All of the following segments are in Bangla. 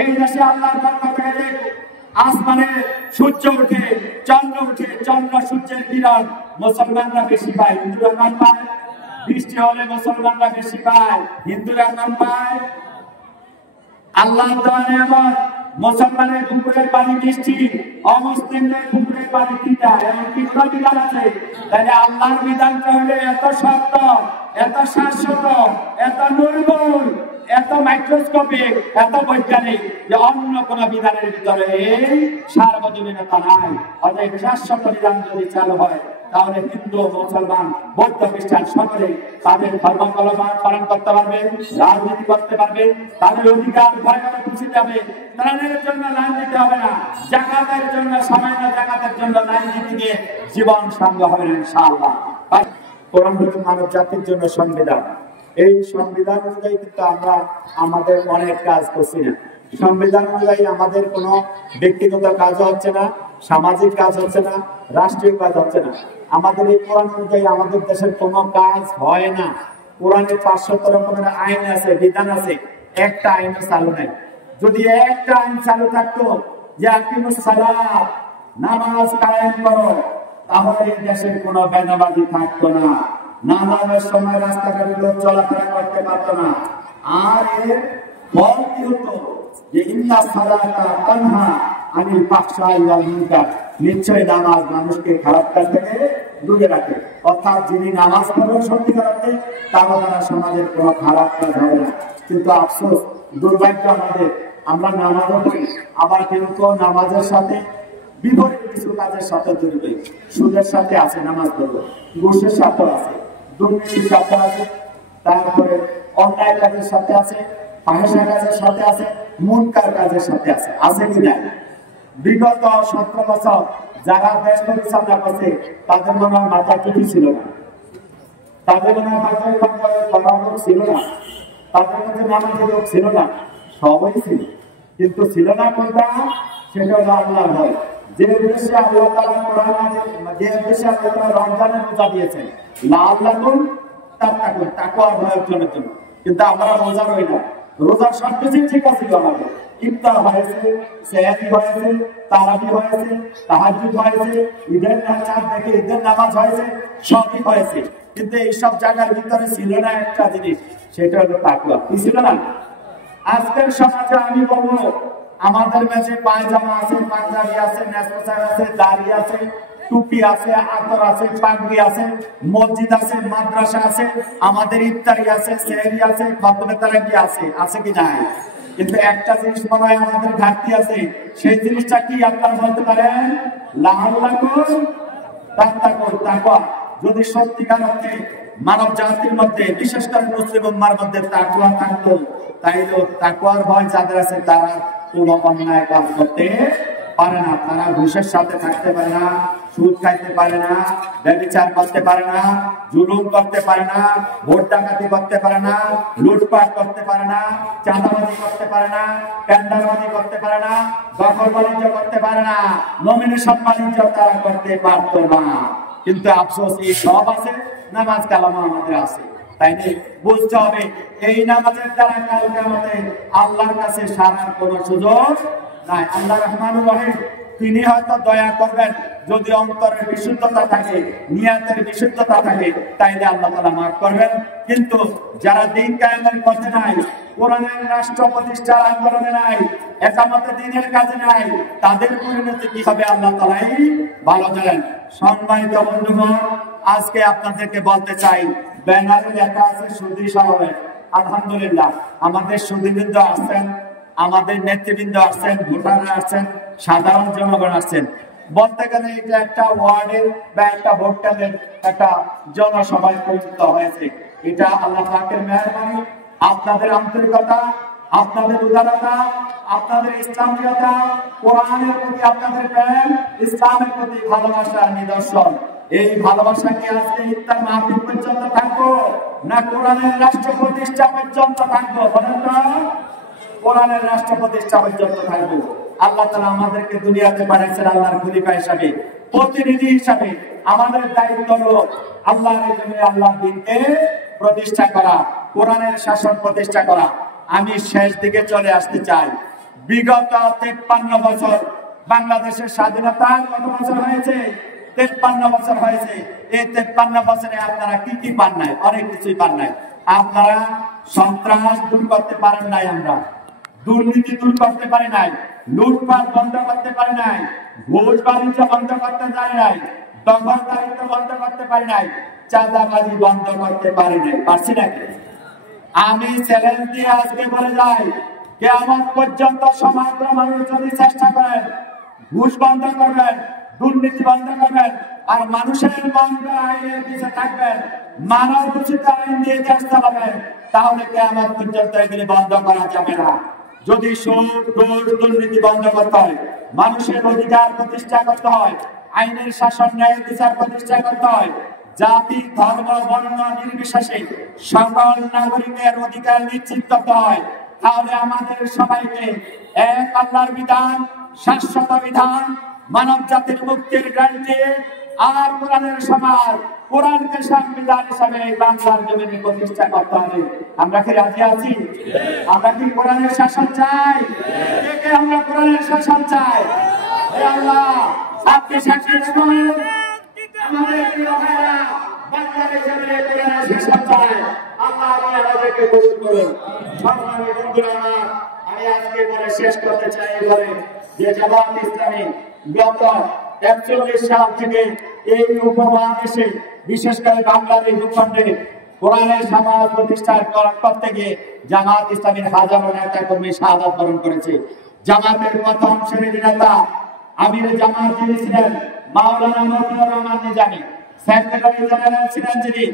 এই দেশে আল্লাহর পক্ষ থেকে আসমানে সূর্য উঠে, চন্দ্র উঠে, চন্দ্র সূর্যের কিরণ মুসলমানরা বেশি পায়, হিন্দুরা কম পায়। বৃষ্টি হলে মুসলমানরা বেশি পায়, হিন্দুরা কম পায়। আল্লাহ মুসলমানের পুকুরের পানি মিষ্টি, অমুসলিমদের পুকুরের পানি তিতা, এমন কি কোনো বিধান আছে? তাহলে আল্লাহর বিধানটা হলে এত শক্ত, এত শাশ্বত, এত নির্ভুল, এত মাইক্রোস্কোপিক, এত বৈজ্ঞানিক যে অন্য কোন বিধানের ভিতরে এই সার্বজনীনতা নাই। অতএব শাশ্বত বিধান যদি চালু হয় তাহলে হিন্দু, মুসলমান, বৌদ্ধ, খ্রিস্টান সকলে তাদের ধর্ম পালন করতে পারবে, রাজনীতি করতে পারবে, তাদের অধিকার ঘরে ঘরে পৌঁছে যাবে। তাদের জন্য লাইন দিতে হবে না, জাকাতের জন্য, সামান্য জাকাতের জন্য লাইন দিতে গিয়ে জীবন সঙ্গ হবে না ইনশাআল্লাহ। কোরআন হচ্ছে মানব জাতির জন্য সংবিধান। এই সংবিধান অনুযায়ী কিন্তু আমরা আমাদের অনেক কাজ করছি না। সংবিধান অনুযায়ী আমাদের কোনো ব্যক্তিগত কাজ হচ্ছে না, সামাজিক কাজ হচ্ছে না, রাষ্ট্রীয় কাজ হচ্ছে না। আমাদের এই কোরআন অনুযায়ী আমাদের দেশের কোনো কাজ হয় না। কোরআনের 500 রকমের আইন আছে, বিধান আছে, একটা আইন চালু নেই। যদি একটা আইন চালু থাকতো যে আকিমুস সালাত, নামাজ কায়েম করো, তাহলে এই দেশের কোনো বেনামাজি থাকতো না, নামাজের সময় রাস্তাঘাটে লোক চলাফেরা করতে পারতো না। আর এর ফল কি হতো যে ইন্না সালাতা তানহা আনিল ফাহশাই ওয়াল মুনকার, নিশ্চয়ই নামাজ মানুষকে খারাপ কাজ থেকে দূরে রাখে। অর্থাৎ যিনি নামাজ পড়েন সত্যিকার অর্থে, তার দ্বারা সমাজের কোনো খারাপ কাজ হবে না। কিন্তু আফসোস, দুর্ভাগ্য আমাদের, আমরা নামাজও পড়ি, আবার কেউ কেউ নামাজের সাথে বিপরীত কিছু কাজের সাথে জড়িত। সুদের সাথে আছে নামাজ পড়বো, ঘুষের সাথে আছে, দুর্নীতির সাথে আছে, তারপরে অন্যায় কাজের সাথে আছে, ফাহিশা কাজের সাথে আছে, মুনকার কাজের সাথে আছে। আছে কি না? বিগত 17 বছর যারা দেশ পরিচালনা করছে তাদের মনে হয় মাথায় টুপি ছিল না, তাদের মনে হয় মাথায় লোক ছিল না, তাদের মধ্যে নামাজের লোক ছিল না, সবই ছিল। কিন্তু ছিল না কোনটা? সেটা হলো আল্লাহর ভয়। যে উদ্দেশ্যে আল্লাহ তাআলা কোরআনে, যে উদ্দেশ্যে আল্লাহ তাআলা রমজানের রোজা দিয়েছেন, লাআল্লাকুম তাত্তাকুন, তাকওয়ার ভয় অর্জনের জন্য। কিন্তু আমরা রোজা রই না। রোজার সবকিছু ঠিক আছে আমাদের, ইফতার হয়েছে, সেহরি হয়েছে, তারাবি হয়েছে, তাহাজ্জুদ হয়েছে, ঈদের চাঁদ দেখে ঈদের নামাজ হয়েছে, সবই হয়েছে। কিন্তু এইসব জায়গার ভিতরে ছিল না একটা জিনিস, সেটা হলো তাকওয়া। কি ছিল না? আজকের সমাজে আমি বলবো আমাদের মাঝে পায়জামা আছে, পাঞ্জাবি আছে, নেসোসার আছে, দাড়ি আছে, টুপি আছে, আতর আছে, পাগড়ি আছে, মসজিদ আছে, মাদ্রাসা আছে, আমাদের ইফতারি আছে, সেহরি আছে, খতমে তারাবি আছে। আছে কি না? কিন্তু একটা জিনিস মনে হয় আমাদের ঘাটতি আছে। সেই জিনিসটা কি আপনারা বলতে পারেন? লাআল্লাকুম তাত্তাকুন, তাকওয়া। যদি সত্যিকার অর্থে মানব জাতির মধ্যে, বিশেষ করে মুসলিম উম্মার মধ্যে তাকওয়া থাকতো, তাইলে তাকওয়ার ভয় যাদের আছে তারা কোনো অন্যায় কাজ করতে পারে না। তারা ঘুষের সাথে থাকতে পারে না, সুদ খাইতে পারে না, ব্যভিচার করতে পারে না, জুলুম করতে পারে না, ভোট ডাকাতি করতে পারে না, লুটপাট করতে পারে না, চাঁদাবাজি করতে পারে না, টেন্ডারবাজি করতে পারে না, দখল বাণিজ্য করতে পারে না, নমিনেশন বাণিজ্য তারা করতে পারতো না। কিন্তু আফসোস, এই সব আছে, নামাজ কালামা আমাদের আছে। তাই বুঝতে হবে এই নামাজের দ্বারা কাল কিয়ামতে আল্লাহর কাছে সারার কোনো সুযোগ নাই। আল্লাহ রহমানুর রহিম, তিনি হয়তো দয়া করবেন যদি অন্তরের বিশুদ্ধতা থাকে, নিয়াতের বিশুদ্ধতা থাকে, তাইলে আল্লাহ তাআলা মাফ করবেন। কিন্তু যারা দিন কায়েমের পথে নাই, কোরআনের রাষ্ট্র প্রতিষ্ঠার আন্দোলনে নাই, একামতে দ্বীনের কাজে নাই, তাদের পরিণতি কি হবে আল্লাহ তাআলাই ভালো জানেন। সম্মানিত বন্ধুগণ, আজকে আপনাদেরকে বলতে চাই, ব্যানারে লেখা আছে সুধী সমাবেশ। আলহামদুলিল্লাহ, আমাদের সুধীবৃন্দ আসছেন, আমাদের নেতৃবৃন্দ আসছেন, ভোটাররা আসছেন, সাধারণ জনগণ আসছেন। বলতে গেলে এটা একটা ওয়ার্ডের বা একটা ভোটারের একটা জনসভায় পরিণত হয়েছে। এটা আল্লাহ পাকের মেহেরবানি, আপনাদের আন্তরিকতা, আপনাদের উদারতা, আপনাদের ইসলামীয়তা, কোরআনের প্রতি আপনাদের প্রেম, ইসলামের প্রতি ভালোবাসার নিদর্শন। এই ভালোবাসা কি আজকে ইফতার মাহফিল পর্যন্ত থাকবো, না কোরআনের রাষ্ট্র প্রতিষ্ঠা পর্যন্ত থাকবো? বলেন তো, কোরআনের রাষ্ট্র প্রতিষ্ঠা পর্যন্ত থাকবো। আল্লাহ তাআলা আমাদেরকে দুনিয়াতে পাঠিয়েছেন আল্লাহর খলিফা হিসাবে, প্রতিনিধি হিসাবে। আমাদের দায়িত্ব হলো আল্লাহর জন্য আল্লাহর দ্বীনকে প্রতিষ্ঠা করা, কোরআনের শাসন প্রতিষ্ঠা করা। আমি শেষ দিকে চলে আসতে চাই। বিগত 53 বছর বাংলাদেশের স্বাধীনতা কত বছর হয়েছে? 53 বছর হয়েছে। এই 53 বছরে আপনারা কি কি পান নাই? অনেক কিছুই পান নাই। আপনারা সন্ত্রাস দূর করতে পারেন নাই, আমরা দুর্নীতি দূর করতে পারি নাই, লুটপাট বন্ধ করতে পারি নাই, ঘুষ বাণিজ্য বন্ধ করতে পারি নাই, দখলদারিত্ব বন্ধ করতে পারি নাই, চাঁদাবাজি বন্ধ করতে পারি নাই। পারছি নাকি? আমি চ্যালেঞ্জ দিয়ে আজকে বলে যাই, কিয়ামত পর্যন্ত সমগ্র মানুষ যদি চেষ্টা করেন, ঘুষ বন্ধ করবেন, দুর্নীতি বন্ধ করবেন, আর মানুষের মঙ্গল আইনের পিছে থাকবেন, মানব রচিত আইন দিয়ে দেশ চালাবেন, তাহলে কিয়ামত পর্যন্ত এগুলি বন্ধ করা যাবে না। যদি সুদ, ঘুষ, দুর্নীতি বন্ধ করতে হয়, মানুষের অধিকার প্রতিষ্ঠা করতে হয়, আইনের শাসন, ন্যায় বিচার প্রতিষ্ঠা করতে হয়, জাতি, ধর্ম, বর্ণ নির্বিশেষে সকল নাগরিকের অধিকার নিশ্চিত করতে হয়, তাহলে আমাদের সবাইকে এক আল্লাহর বিধান, শাশ্বত বিধান, মানব জাতির মুক্তির গ্যারান্টি আর কোরআনের সমাজ, কোরআনকে সংবিধান হিসাবে এই বাংলার জমিনে প্রতিষ্ঠা করতে হবে। আমরা কি রাজি আছি? আমরা কি কোরআনের শাসন চাই? কে আমরা কোরআনের শাসন চাই? হে আল্লাহ, আপনি সাক্ষী রাখুন, আমাদের প্রিয় ভাইরা বাংলাদেশের জমিনে কোরআনের শাসন চাই। আল্লাহ আপনি আমাদেরকে কবুল করুন। সম্মানিত বন্ধুরা আমার, আমি আজকে বলে শেষ করতে চাই এবারে যে জামাত ইসলামী গত 41 সাল থেকে এই উপমহাদেশে, বিশেষ করে বাংলাদেশ ভূখণ্ডে কোরআনের সমাজ প্রতিষ্ঠা করতে গিয়ে জামাত ইসলামীর হাজারো নেতা কর্মী শাহাদাত বরণ করেছে। জামাতের প্রথম শ্রেণীর নেতা আমির জামাত যিনি ছিলেন মাওলানা মতিউর রহমান নিজামী, সেক্রেটারি জেনারেল ছিলেন যিনি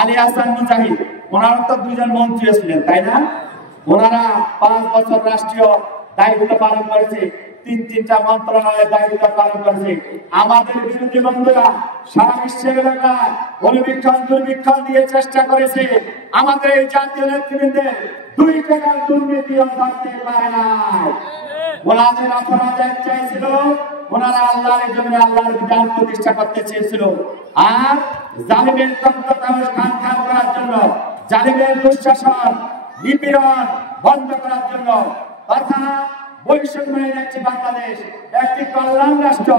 আলী হাসান মুজাহিদ, ওনারা তো দুইজন মন্ত্রী ছিলেন, তাই না? ওনারা 5 বছর রাষ্ট্রীয় দায়িত্ব পালন করেছে, 3টা মন্ত্রণালয়ের দায়িত্ব পালন করেছে। আমাদের বিরোধী বন্ধুরা সারা বিশ্বের এলাকায় অনুবীক্ষণ দুর্বীক্ষণ দিয়ে চেষ্টা করেছে আমাদের এই জাতীয় নেতৃবৃন্দের 2 টাকার দুর্নীতিও ধরতে পারে না। ওনাদের অপরাধ একটাই ছিল, ওনারা আল্লাহর জমিনে আল্লাহর বিধান প্রতিষ্ঠা করতে চেয়েছিল, আর জালিমের তন্ত্র খান করার জন্য, জালিমের দুঃশাসন নিপীড়ন বন্ধ করার জন্য, তথা বৈষম্যহীন একটি বাংলাদেশ, একটি কল্যাণ রাষ্ট্র,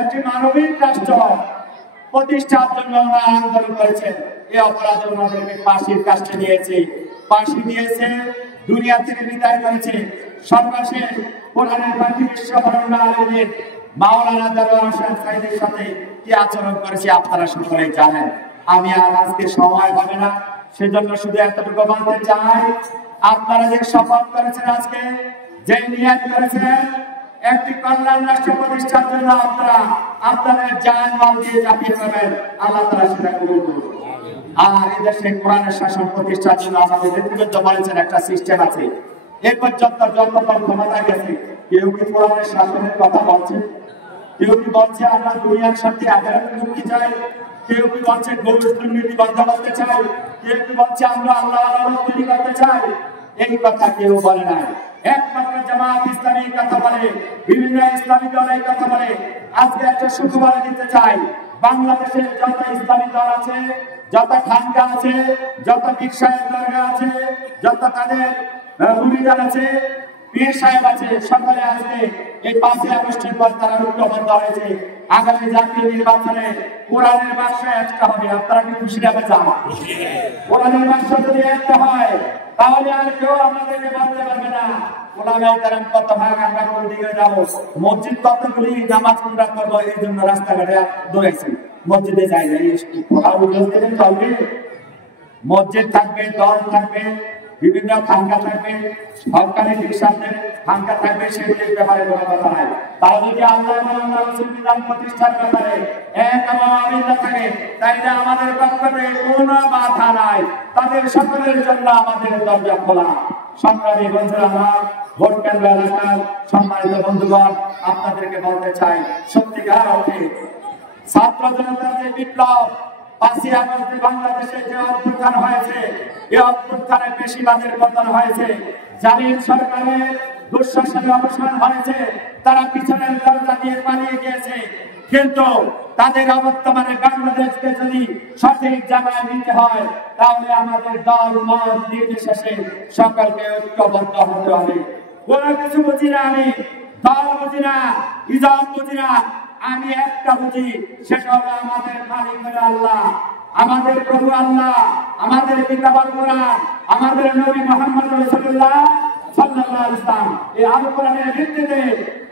একটি মানবিক রাষ্ট্র প্রতিষ্ঠার জন্য ওনারা আন্দোলন করেছেন। এই অপরাধে ওনাদেরকে ফাঁসির কাস্টে দিয়েছে, ফাঁসি দিয়েছে, দুনিয়া থেকে বিদায় করেছে। সর্বশেষ কোরআনের পাখি বিশ্ববরণ্য আলেমের মাওলানা দেওয়ান হোসেন সাইদের সাথে কি আচরণ করেছে আপনারা সকলেই জানেন। আমি আর আজকে সময় হবে না, সেজন্য শুধু এতটুকু বলতে চাই, আপনারা যে শপথ করেছেন, আজকে যে নিয়ত করেছেন একটি কল্যাণ রাষ্ট্র প্রতিষ্ঠার জন্য, আপনারা আপনাদের জান মাল দিয়ে ঝাঁপিয়ে যাবেন, আল্লাহ তাআলা সেটা কবুল করুন। আর এদেশে কোরআনের শাসন প্রতিষ্ঠার জন্য আমাদের নেতৃত্ব বলেছেন একটা সিস্টেম আছে। এ পর্যন্ত যতক্ষণ ক্ষমতা গেছে, কেউ কি কোরআনের শাসনের কথা বলছে? কেউ কি বলছে আমরা দুনিয়ার সাথে আখেরাতের মুক্তি চাই? কেউ কি বলছে ঘুষ দুর্নীতি বন্ধ করতে চাই? কেউ কি বলছে আমরা আল্লাহ তৈরি করতে চাই? এই কথা কেউ বলে নাই, একমাত্র জামাত ইসলামী কথা বলে, বিভিন্ন ইসলামী দল এই কথা বলে। আজকে একটা সুখবর দিতে চাই, বাংলাদেশের যত ইসলামী দল আছে, যত খানকা আছে, যত পীর সাহেব দরগা আছে, যত তাদের মুরিদান আছে, পীর সাহেব আছে, সকলে আজকে এই 5ই আগস্টের পর তারা ঐক্যবদ্ধ হয়েছে। আগামী জাতীয় নির্বাচনে কোরআনের বাক্স একটা হবে। আপনারা কি খুশি হবে? চান কোরআনের বাক্স যদি একটা হয়, তাহলে আর কেউ আমাদেরকে বলতে পারবে না ওলামায়ে কেরাম কত ভাগ, আমরা কোন দিকে যাবো, মসজিদ কতগুলি, নামাজ কোনটা করবো, এই জন্য রাস্তাঘাটে দৌড়াইছি, মসজিদে যাই না। মসজিদ থাকবে, দল থাকবে, বিভিন্ন খানকা থাকবে, সরকারি হিসাবের খানকা থাকবে, সেগুলির ব্যাপারে কোনো কথা নাই। তারা যদি আল্লাহ বিধান প্রতিষ্ঠার ব্যাপারে এক আমিল্লা থাকে, তাইলে আমাদের পক্ষে কোনো বাধা নাই, তাদের সকলের জন্য আমাদের দরজা খোলা। সংগ্রামী বন্ধুরা আমার, ভোট কেন্দ্র এলাকার সম্মানিত বন্ধুগণ, আপনাদেরকে বলতে চাই, সত্যিকার অর্থে ছাত্র জনতার যে বিপ্লব, 5ই আগস্টে বাংলাদেশে যে অভ্যুত্থান হয়েছে, এই অভ্যুত্থানে বেশিরভাগের পতন হয়েছে, জালিম সরকারের দুঃশাসনের অবসান হয়েছে, তারা পিছনের দরজা দিয়ে পালিয়ে গিয়েছে। কিন্তু তাদের বর্তমানে বাংলাদেশকে যদি সঠিক জায়গায় নিতে হয়, তাহলে আমাদের দল মত নির্বিশেষে সকলকে ঐক্যবদ্ধ হতে হবে। কোনো কিছু বুঝি না, আমি দল বুঝি না, ইজাম বুঝি না, আমি একটা বুঝি, সেটা হলো আমাদের মালিক হলো আল্লাহ, আমাদের প্রভু আল্লাহ, আমাদের কিতাব আল কোরআন, আমাদের নবী মুহাম্মদ রাসূলুল্লাহ সাল্লাল্লাহু আলাইহি ওয়াসাল্লাম। এই আল কোরআনের ভিত্তিতে,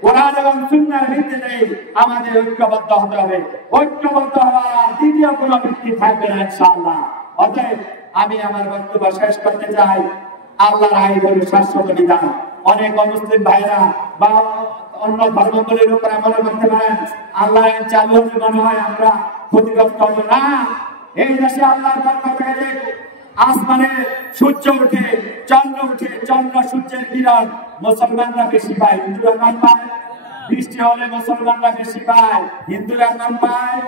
কোরআন এবং সুন্নাহর ভিত্তিতে আমাদের ঐক্যবদ্ধ হতে হবে। ঐক্যবদ্ধ হওয়ার দ্বিতীয় কোনো ভিত্তি থাকবে না ইনশাআল্লাহ। অতএব আমি আমার বক্তব্য শেষ করতে চাই, আল্লাহর আইন হলো শাশ্বত বিধান। অনেক অমুসলিম ভাইরা বা অন্য ধর্মগুলির উপরে মনে করতে পারেন আল্লাহ আইন চালু হলে মনে হয় আমরা ক্ষতিগ্রস্ত হব না। এই দেশে আল্লাহর পক্ষ থেকে আসমানে সূর্য উঠে, চন্দ্র উঠে, চন্দ্র সূর্যের কিরণ মুসলমানরা বেশি পায়, হিন্দুরা কম পায়। বৃষ্টি হলে মুসলমানরা বেশি পায়, হিন্দুরা কম পায়।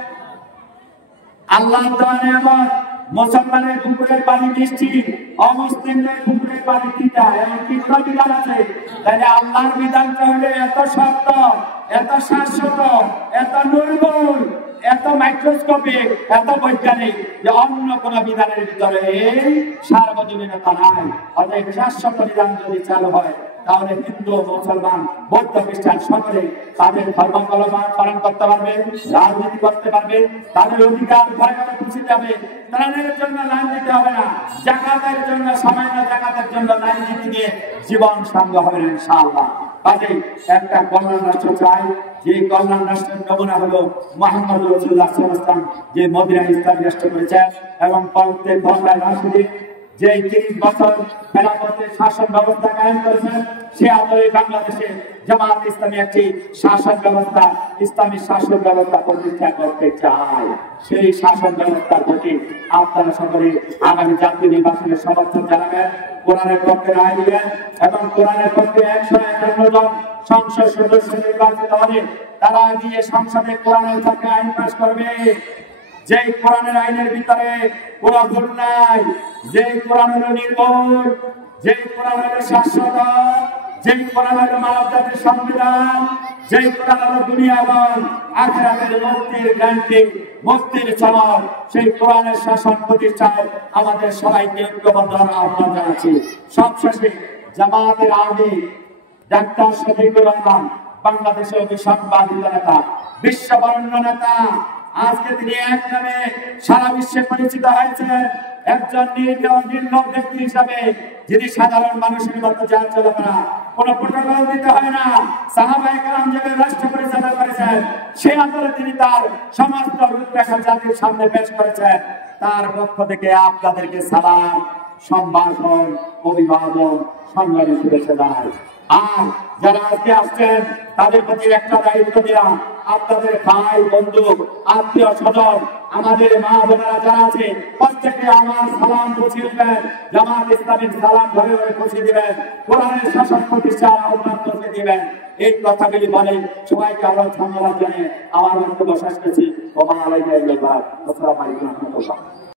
আল্লাহ নিয়ামত, মুসলমানের পুকুরের পানি মিষ্টি, অমুসলিমদের পুকুরের পানি তিতা, এমন কি কোনো বিধান আছে? তাহলে আল্লাহর বিধানটা হলে এত শক্ত, এত শাশ্বত, এত নির্ভুল, এত মাইক্রোস্কোপিক, এত বৈজ্ঞানিক যে অন্য কোন বিধানের ভিতরে এই সার্বজনীনতা নাই। অতএব শাশ্বত বিধান যদি চালু হয় তাহলে হিন্দু, মুসলমান, বৌদ্ধ, খ্রিস্টান সকলে তাদের ধর্মাবলম্বন পালন করতে পারবে, রাজনীতি করতে পারবে, তাদের অধিকার ঘরে ঘরে পৌঁছে যাবে। তাদের জন্য লাইন দিতে হবে না, জাকাতের জন্য সামান্য জাকাতের জন্য লাইন দিতে গিয়ে জীবন সঙ্গ হবে না ইনশাআল্লাহ। কাজেই একটা কল্যাণ রাষ্ট্র চাই, যে কল্যাণ রাষ্ট্রের নমুনা হলো মুহাম্মদ রাসূলুল্লাহ সাল্লাল্লাহু আলাইহি ওয়াসাল্লাম যে মদিনা ইসলাম রাষ্ট্র করেছেন এবং প্রত্যেক খলিফায়ে রাশিদিন যে 30 বছর খেলাফতের শাসন ব্যবস্থা কায়েম করেছেন, সে আদলে বাংলাদেশে জামাত ইসলামী একটি শাসন ব্যবস্থা, ইসলামী শাসন ব্যবস্থা প্রতিষ্ঠা করতে চায়। সেই শাসন ব্যবস্থার প্রতি আপনারা সকলে আগামী জাতীয় নির্বাচনের সমর্থন জানাবেন, কোরআনের পক্ষে রায় দিবেন এবং কোরআনের পক্ষে 151 জন সংসদ সদস্য নির্বাচিত হলে তারা গিয়ে সংসদে কোরআনের পক্ষে আইন পাস করবে। যে কোরআনের আইনের ভিতরে কোনো ভুল নাই, যে কোরআন হলো নির্ভুল, যে কোরআন হলো শাশ্বত, যে কোরআন হলো মানব জাতির সংবিধান, যে কোরআন হলো দুনিয়া এবং আখিরাতের মুক্তির গ্যারান্টি, মুক্তির চমক, সেই কোরআনের শাসন প্রতিষ্ঠায় আমাদের সবাইকে ঐক্যবদ্ধ হওয়ার আহ্বান জানাচ্ছি। সবশেষে জামায়াতের আমির ডাক্তার শফিকুর রহমান বাংলাদেশের অভিসংবাদিত নেতা, বিশ্ববরেণ্য নেতা, আজকে তিনি এক নামে সারা বিশ্বে পরিচিত হয়েছেন, একজন নির্ভীক ব্যক্তি হিসাবে যিনি সাধারণ মানুষের মতো যান চলাফেরা, কোনো প্রোটোকল দিতে হয় না, সাহাবায়ে কেরাম যেভাবে রাষ্ট্র পরিচালনা করেছেন সে আদলে তিনি তার সমস্ত রূপরেখা জাতির সামনে পেশ করেছেন। তার পক্ষ থেকে আপনাদেরকে সালাম, সম্ভাষণ, অভিবাদন, সংগ্রামী শুভেচ্ছা জানাই। আর যারা আজকে আসছেন তাদের প্রতি একটা দায়িত্ব দিলাম, আপনাদের ভাই, বন্ধু, আত্মীয় স্বজন, আমাদের মা বোনেরা যারা আছে প্রত্যেকে আমার সালাম পৌঁছে দিবেন, জামাত ইসলামীর সালাম ঘরে ঘরে পৌঁছে দিবেন, কোরআনের শাসন প্রতিষ্ঠার আহ্বান পৌঁছে দিবেন। এই কথাগুলি বলে সবাইকে আমরা ধন্যবাদ জানিয়ে আমার বক্তব্য শেষ করছি। আসসালামু আলাইকুম।